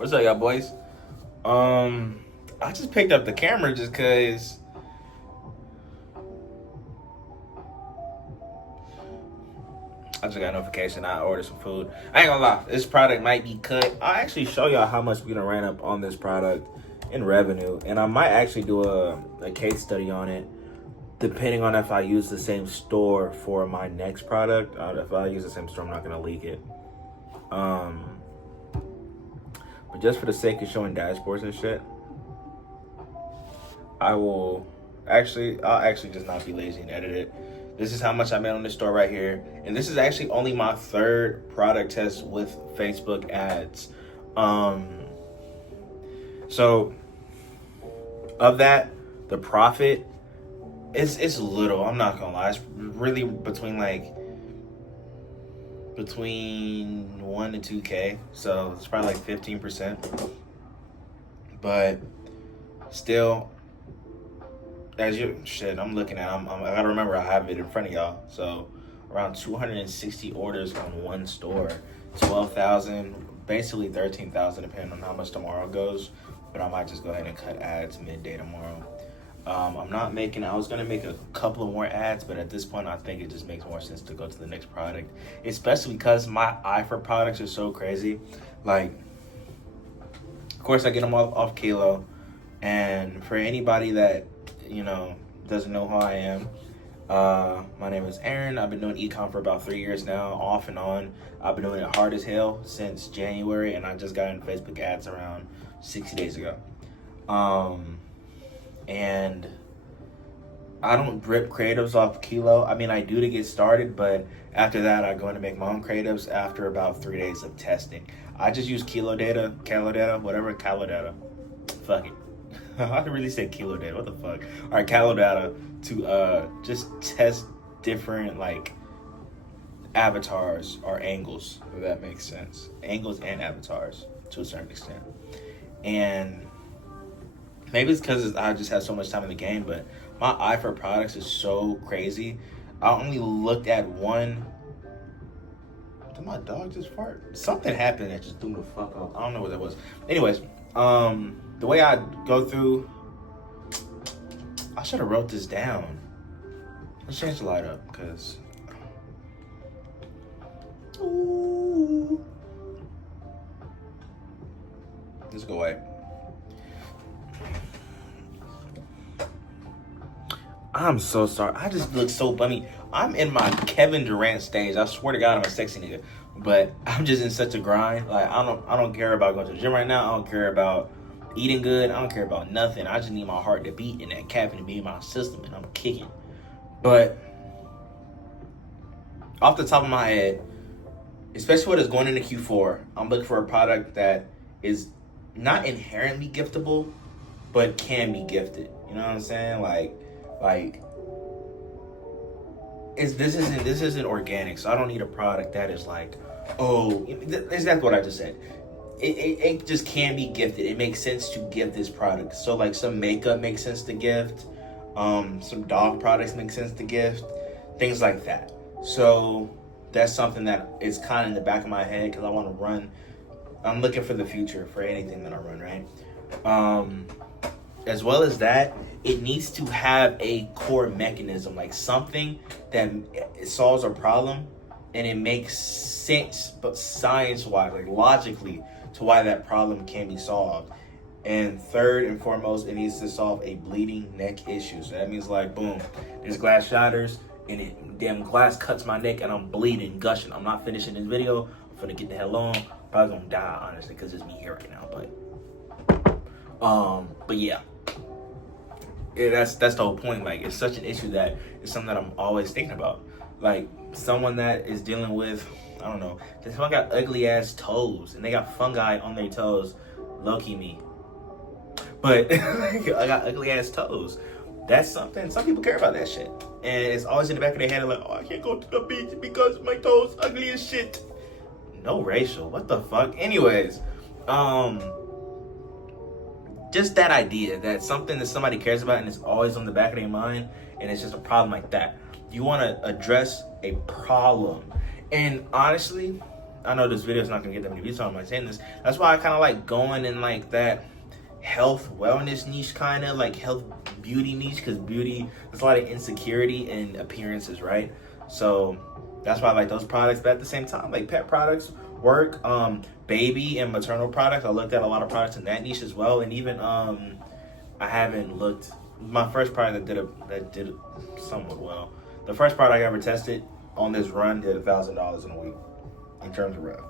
What's up, y'all boys? I just picked up the camera just cause I just got a notification I ordered some food. I ain't gonna lie, this product might be cut. I'll actually show y'all how much we done ran up on this product in revenue, and I might actually do a case study on it, depending on if I use the same store for my next product. If I use the same store, I'm not gonna leak it. But just for the sake of showing dashboards and shit, I'll actually just not be lazy and edit it. This is how much I made on this store right here. And this is actually only my third product test with Facebook ads. So of that, the profit it's little. I'm not gonna lie. It's really between 1 to 2K. So it's probably like 15%. But still, I'm looking at. I gotta remember I have it in front of y'all. So around 260 orders on one store, 12,000, basically 13,000, depending on how much tomorrow goes. But I might just go ahead and cut ads midday tomorrow. I was gonna make a couple of more ads, but at this point, I think it just makes more sense to go to the next product, especially because my eye for products is so crazy. Like, of course, I get them off Kilo, and for anybody that doesn't know who I am, my name is Aaron. I've been doing ecom for about 3 years now, off and on. I've been doing it hard as hell since January, and I just got into Facebook ads around 60 days ago. And I don't rip creatives off Kilo. I mean, I do to get started, but after that, I go in to make my own creatives after about 3 days of testing. I just use Kilo data, fuck it. I can really say Kilo data. What the fuck? All right, Calo data to just test different avatars or angles, if that makes sense. Angles and avatars to a certain extent. And maybe it's because I just have so much time in the game, but my eye for products is so crazy. I only looked at one. Did my dog just fart? Something happened that just threw the fuck off. I don't know what that was. Anyways, the way I go through, I should have wrote this down. Let's change the light up, because let's go away. I'm so sorry. I just look so bummy. I'm in my Kevin Durant stage. I swear to God, I'm a sexy nigga, but I'm just in such a grind. Like, I don't care about going to the gym right now. I don't care about eating good. I don't care about nothing. I just need my heart to beat and that caffeine to be in my system, and I'm kicking. But off the top of my head, especially what is going into Q4, I'm looking for a product that is not inherently giftable, but can be gifted. You know what I'm saying? This isn't organic, so I don't need a product that is exactly what I just said. It just can be gifted. It makes sense to gift this product. So some makeup makes sense to gift, some dog products make sense to gift, things like that. So that's something that is kind of in the back of my head because I want to run. I'm looking for the future for anything that I run, right? As well as that, it needs to have a core mechanism, like something that solves a problem and it makes sense, but science-wise, logically, to why that problem can be solved. And third and foremost, it needs to solve a bleeding neck issue. So that means boom, there's glass shatters and damn glass cuts my neck and I'm bleeding, gushing. I'm not finishing this video. I'm finna get the hell on. Probably gonna die, honestly, because it's me here right now. But yeah, that's the whole point. It's such an issue that it's something that I'm always thinking about. Someone that is dealing with, I don't know, someone got ugly ass toes and they got fungi on their toes. Low-key me. But I got ugly ass toes. That's something, some people care about that shit. And it's always in the back of their head I can't go to the beach because my toes ugly as shit. No racial, what the fuck? Anyways, just that idea that something that somebody cares about and it's always on the back of their mind, and it's just a problem like that. You want to address a problem. And honestly, I know this video is not gonna get that many views, so I'm like saying this. That's why I kind of like going in like that health wellness niche, kind of like health beauty niche, because beauty, there's a lot of insecurity in appearances, right? So that's why I like those products. But at the same time, like pet products work, baby and maternal products. I looked at a lot of products in that niche as well. And even I haven't looked, my first product that did somewhat well, the first product I ever tested on this run did $1,000 in a week in terms of rev.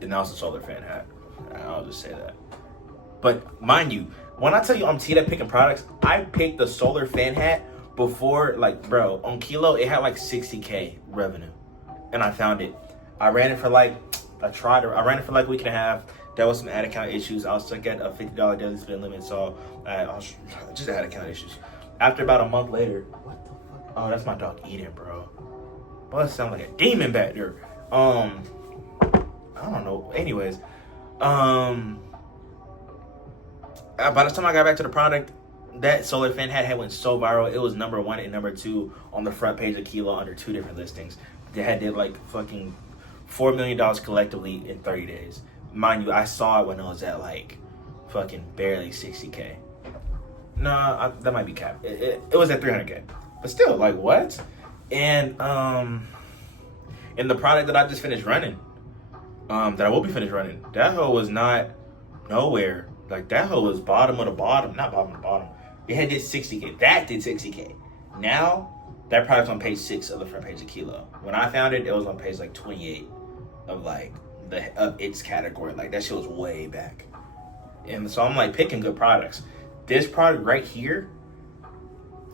And that was a solar fan hat. I'll just say that. But mind you, when I tell you I'm teed up picking products, I picked the solar fan hat before, like, bro, on Kilo, it had like 60K revenue. And I found it. I ran it for like a week and a half. There was some ad account issues. I was stuck at a $50 daily spend limit, so I was just ad account issues. After about a month later, what the fuck? Oh, that's my dog eating, bro. Boy, it sounds like a demon back there. I don't know. Anyways, by the time I got back to the product, that solar fan hat went so viral. It was #1 and #2 on the front page of Kilo under 2 different listings. They did like fucking $4 million collectively in 30 days. Mind you, I saw it when it was at like fucking barely 60K. Nah, that might be cap. It was at 300K, but still, like, what? And the product that I just finished running, that I will be finished running, that hoe was not nowhere. Like, that hoe was bottom of the bottom. Not bottom of the bottom. It had did 60K. That did 60K. Now, that product's on page 6 of the front page of Kilo. When I found it, it was on page like 28 of like of its category. Like, that shit was way back. And so I'm like picking good products. This product right here,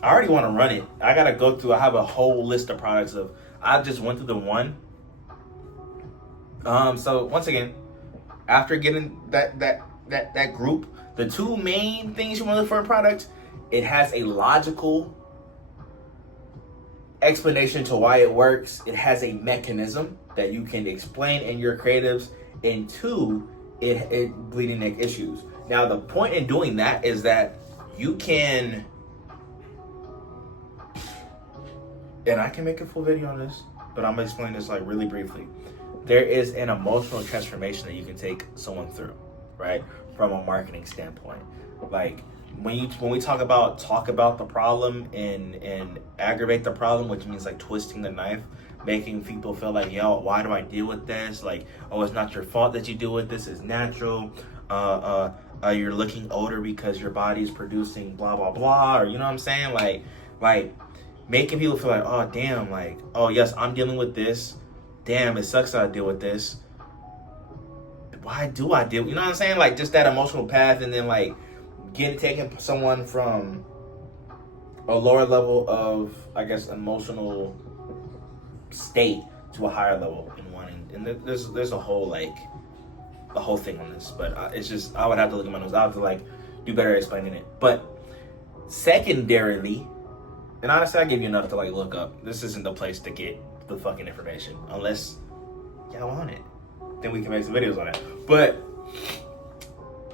I already want to run it. I gotta go through. I have a whole list of products of. I just went through the one. So once again, after getting that group, the 2 main things you want to look for in a product, it has a logical explanation to why it works. It has a mechanism that you can explain in your creatives, and 2, it bleeding neck issues. Now the point in doing that is that you can, and I can make a full video on this, but I'm gonna explain this like really briefly. There is an emotional transformation that you can take someone through, right? From a marketing standpoint. Like when we talk about the problem and aggravate the problem, which means like twisting the knife, making people feel like, yo, why do I deal with this? Like, oh, it's not your fault that you deal with this, it's natural. You're looking older because your body's producing blah blah blah, or you know what I'm saying? Like making people feel like, oh damn, like, oh yes, I'm dealing with this. Damn, it sucks that I deal with this. Why do I deal? You know what I'm saying? Like just that emotional path, and then like taking someone from a lower level of, I guess, emotional state to a higher level in wanting. And there's a whole thing on this, but it's just, I would have to look at my notes. I have to like do better at explaining it. But secondarily, and honestly, I give you enough to like look up. This isn't the place to get the fucking information unless y'all want it. Then we can make some videos on it. But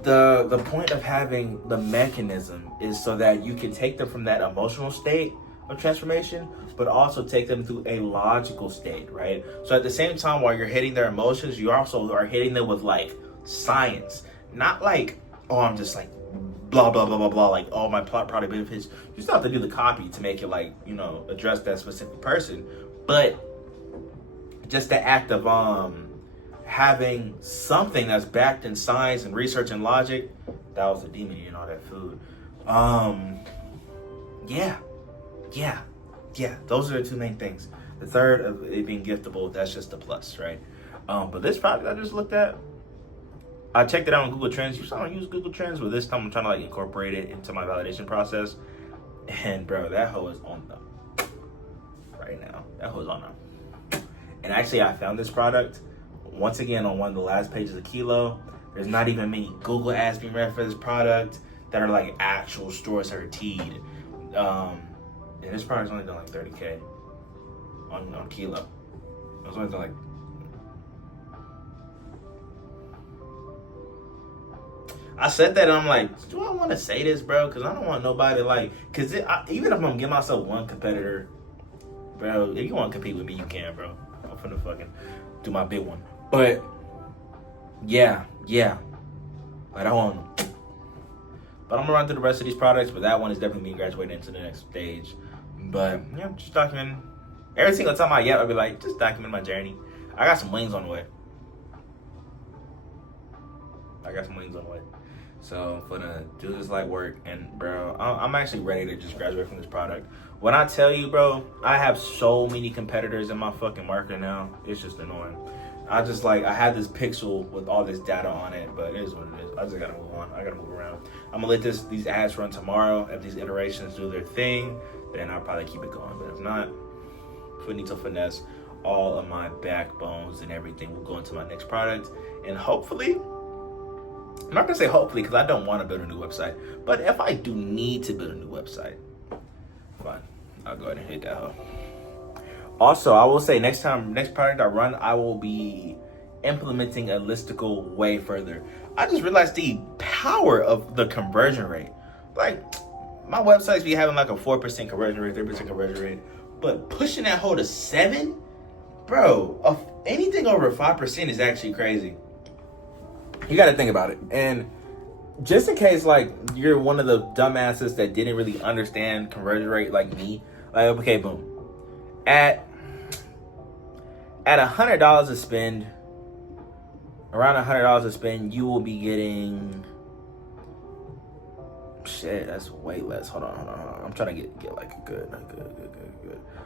the point of having the mechanism is so that you can take them from that emotional state of transformation, but also take them through a logical state, right? So at the same time, while you're hitting their emotions, you also are hitting them with like science, not like, oh, I'm just like blah blah blah blah blah, like, oh, my product benefits. You still have to do the copy to make it like, you know, address that specific person, but just the act of having something that's backed in science and research and logic. That was a demon eating all that food. Yeah, those are the 2 main things. The third of it being giftable, that's just a plus, right? But this product I just looked at, I checked it out on Google Trends. Usually I don't use Google Trends, but this time I'm trying to like incorporate it into my validation process. And bro, that hoe is on them right now. That hoe is on them. And actually, I found this product once again on one of the last pages of Kilo. There's not even many Google ads being read for this product that are like actual stores that are teed. And this product's only done like 30K on Kilo. It's only done like, I said that and I'm like, do I want to say this, bro? Because I don't want nobody like, because even if I'm gonna give myself one competitor, bro, if you want to compete with me, you can, bro. I'm finna fucking, do my big one. But yeah. Like I want. But I'm gonna run through the rest of these products. But that one is definitely me graduating into the next stage. But yeah, just documenting. Every single time I yap, I'll be like, just document my journey. I got some wings on the way. So I'm gonna do this light work, and bro, I'm actually ready to just graduate from this product. When I tell you, bro, I have so many competitors in my fucking market now. It's just annoying. I have this pixel with all this data on it, but it is what it is. I just gotta move on. I gotta move around. I'm gonna let these ads run tomorrow. If these iterations do their thing, then I'll probably keep it going. But if not, we need to finesse all of my backbones and everything. We'll go into my next product, and hopefully, I'm not gonna say hopefully because I don't want to build a new website. But if I do need to build a new website, fine, I'll go ahead and hit that hoe. Also, I will say next product I run, I will be implementing a listicle way further. I just realized the power of the conversion rate. Like, my websites be having like a 4% conversion rate, 3% conversion rate, but pushing that hoe to 7, bro, anything over 5% is actually crazy. You got to think about it. And just in case, like, you're one of the dumbasses that didn't really understand conversion rate like me, like, okay, boom. At $100 to spend, around $100 to spend, you will be getting, shit, that's way less. Hold on. I'm trying to get like a good. All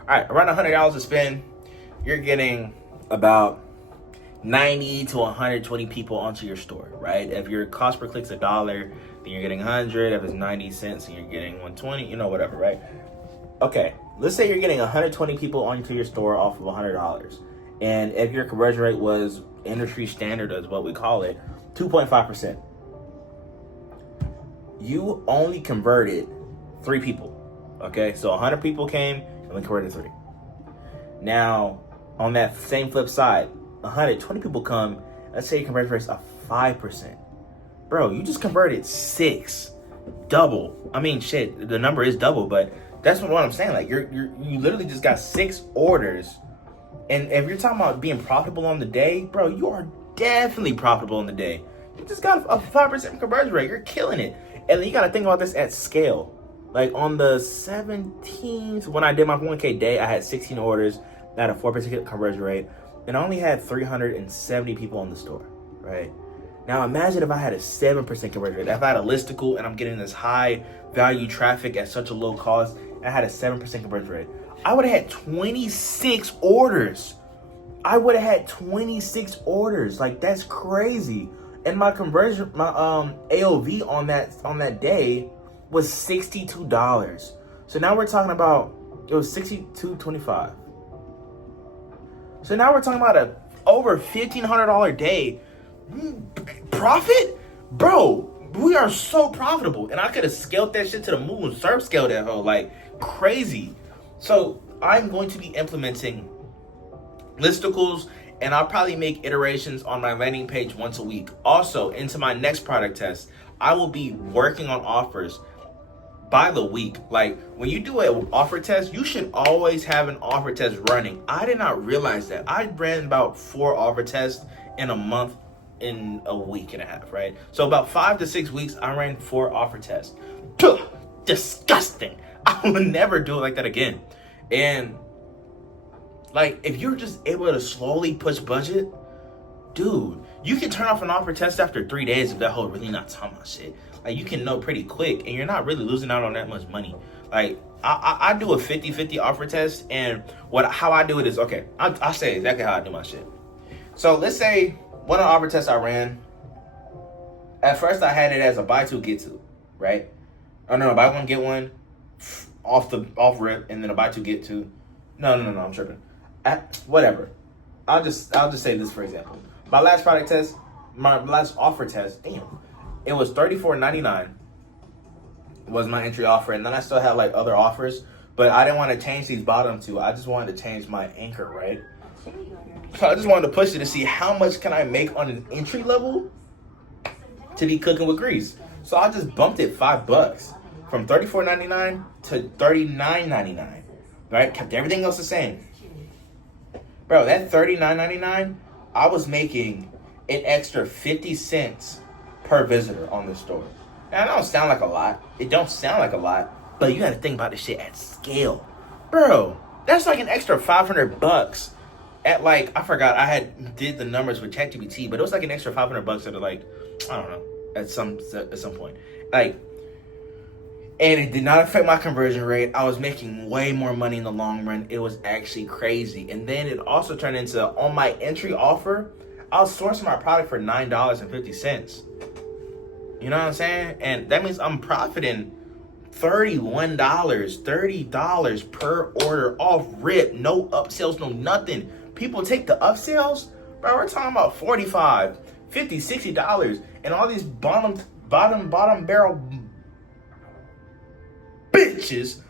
right, around $100 to spend, you're getting about 90 to 120 people onto your store, right? If your cost per click's $1, then you're getting 100. If it's 90 cents, then you're getting 120, whatever, right? Okay, let's say you're getting 120 people onto your store off of $100. And if your conversion rate was industry standard, is what we call it, 2.5%. You only converted 3 people, okay? So 100 people came, you only converted 3. Now, on that same flip side, 120 people come, let's say your conversion rate's of 5%. Bro, you just converted 6. Double. I mean, shit, the number is double, but that's what I'm saying. Like, you literally just got 6 orders. And if you're talking about being profitable on the day, bro, you are definitely profitable on the day. You just got a 5% conversion rate. You're killing it. And then you got to think about this at scale. Like, on the 17th, when I did my 1K day, I had 16 orders. I had a 4% conversion rate. And I only had 370 people on the store, right? Now imagine if I had a 7% conversion rate. If I had a listicle and I'm getting this high value traffic at such a low cost, and I had a 7% conversion rate, I would have had 26 orders. Like, that's crazy. And my conversion, my AOV on that day was $62. So now we're talking about, it was $62.25. So now we're talking about a over $1,500 day profit, bro. We are so profitable, and I could have scaled that shit to the moon, surf scaled that hoe like crazy. So I'm going to be implementing listicles, and I'll probably make iterations on my landing page once a week. Also, into my next product test, I will be working on offers by the week. Like, when you do an offer test, you should always have an offer test running. I did not realize that. I ran about 4 offer tests in a month, in a week and a half, right? So about 5 to 6 weeks, I ran 4 offer tests. Disgusting. I would never do it like that again. And like, if you're just able to slowly push budget, dude, you can turn off an offer test after 3 days if that hoe really not talking about shit. Like, you can know pretty quick, and you're not really losing out on that much money. Like, I do a 50-50 offer test, and how I do it is, okay, I'll say exactly how I do my shit. So let's say one of the offer tests I ran, at first I had it as a buy 2, get 2, right? Oh no, buy 1, get 1, off rip, and then a buy 2, get 2. No, I'm tripping. Whatever. I'll just say this for example. My last product test, my last offer test, it was $34.99 was my entry offer, and then I still had like other offers, but I didn't want to change these bottom 2. I just wanted to change my anchor, right? So I just wanted to push it to see how much can I make on an entry level to be cooking with grease. So I just bumped it $5 from $34.99 to $39.99, right? Kept everything else the same. Bro, that $39.99 I was making an extra 50 cents per visitor on this store. Now, it don't sound like a lot. It don't sound like a lot, but you got to think about this shit at scale. Bro, that's like an extra $500 at like, I forgot, I did the numbers with ChatGPT, but it was like an extra $500 at like, I don't know, at some point. Like, and it did not affect my conversion rate. I was making way more money in the long run. It was actually crazy. And then it also turned into, on my entry offer, I was sourcing my product for $9.50. You know what I'm saying? And that means I'm profiting $31, $30 per order off rip. No upsells, no nothing. People take the upsells, bro, we're talking about $45, $50, $60. And all these bottom barrel bitches.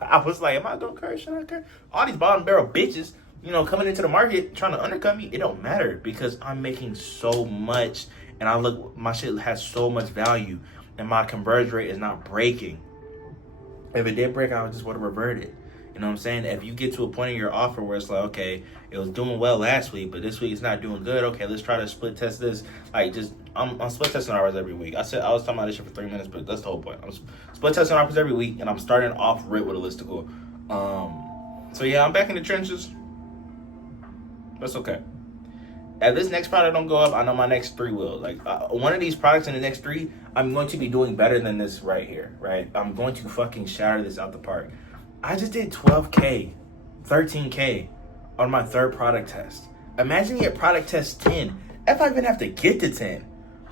I was like, am I gonna curse? Should I curse? All these bottom barrel bitches, you know, coming into the market trying to undercut me. It don't matter because I'm making so much, and my shit has so much value, and my conversion rate is not breaking. If it did break, I would just want to revert it. You know what I'm saying? If you get to a point in your offer where it's like, okay, it was doing well last week, but this week it's not doing good. Okay, let's try to split test this. Like, I'm split testing hours every week. I was talking about this shit for 3 minutes, but that's the whole point. I'm split testing hours every week, and I'm starting off rip with a listicle. So yeah, I'm back in the trenches. That's okay. If this next product don't go up, I know my next 3 will. Like, one of these products in the next 3, I'm going to be doing better than this right here, right? I'm going to fucking shatter this out the park. I just did 12K, 13K on my 3rd product test. Imagine you get product test 10. If I even have to get to 10.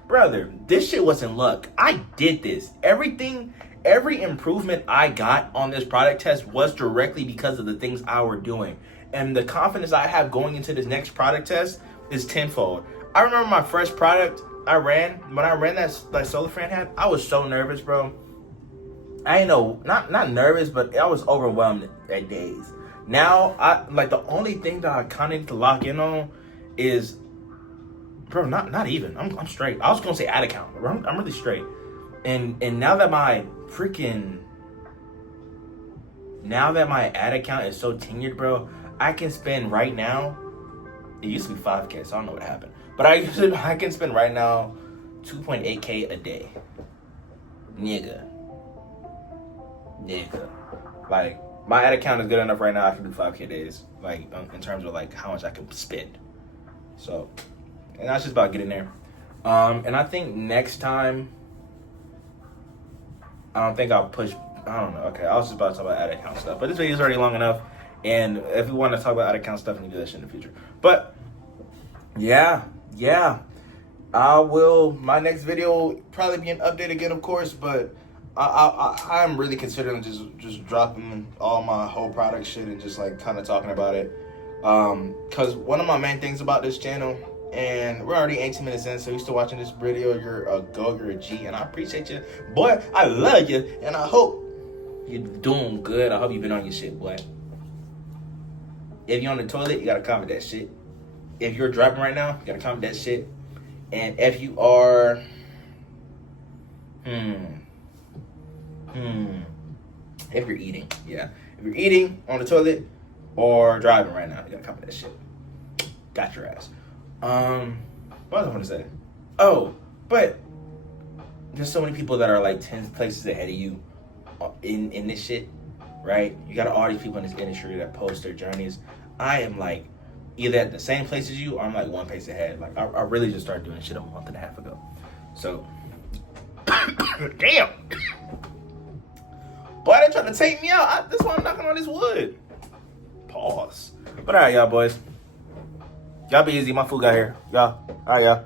Brother, this shit wasn't luck. I did this. Every improvement I got on this product test was directly because of the things I were doing. And the confidence I have going into this next product test is tenfold. I remember my first product I ran, when I ran that solar fan hat, I was so nervous, bro. I ain't know, not nervous, but I was overwhelmed at days. Now, the only thing that I kind of need to lock in on is, bro, not even. I'm straight. I was gonna say ad account, but I'm really straight. And now that my ad account is so tenured, bro, I can spend right now. It used to be 5K, so I don't know what happened. But I can spend right now 2.8K a day. Nigga. Like, my ad account is good enough right now. I can do 5K days. Like, in terms of like how much I can spend. So, and that's just about getting there. And I think next time, I don't think I'll push. I don't know. Okay, I was just about to talk about ad account stuff, but this video is already long enough. And if we want to talk about ad account stuff, we can do that shit in the future. But yeah. I will. My next video will probably be an update again, of course. But I'm really considering just dropping all my whole product shit and just like kind of talking about it. Cause one of my main things about this channel, and we're already 18 minutes in, so you're still watching this video, you're a go, you're a G, and I appreciate you, boy. I love you, and I hope you're doing good. I hope you've been on your shit, boy. If you're on the toilet, you gotta comment that shit. If you're driving right now, you gotta comment that shit. And if you are, if you're eating, yeah. If you're eating on the toilet or driving right now, you gotta comment that shit. Got your ass. What was I gonna say? Oh, but there's so many people that are like 10 places ahead of you in this shit, right? You got all these people in this industry that post their journeys. I am like either at the same place as you, or I'm like 1 pace ahead. Like I really just started doing shit a month and a half ago. So, damn. Boy, they trying to take me out. That's why I'm knocking on this wood. Pause. But all right, y'all boys. Y'all be easy. My food got here. Y'all. All right, y'all.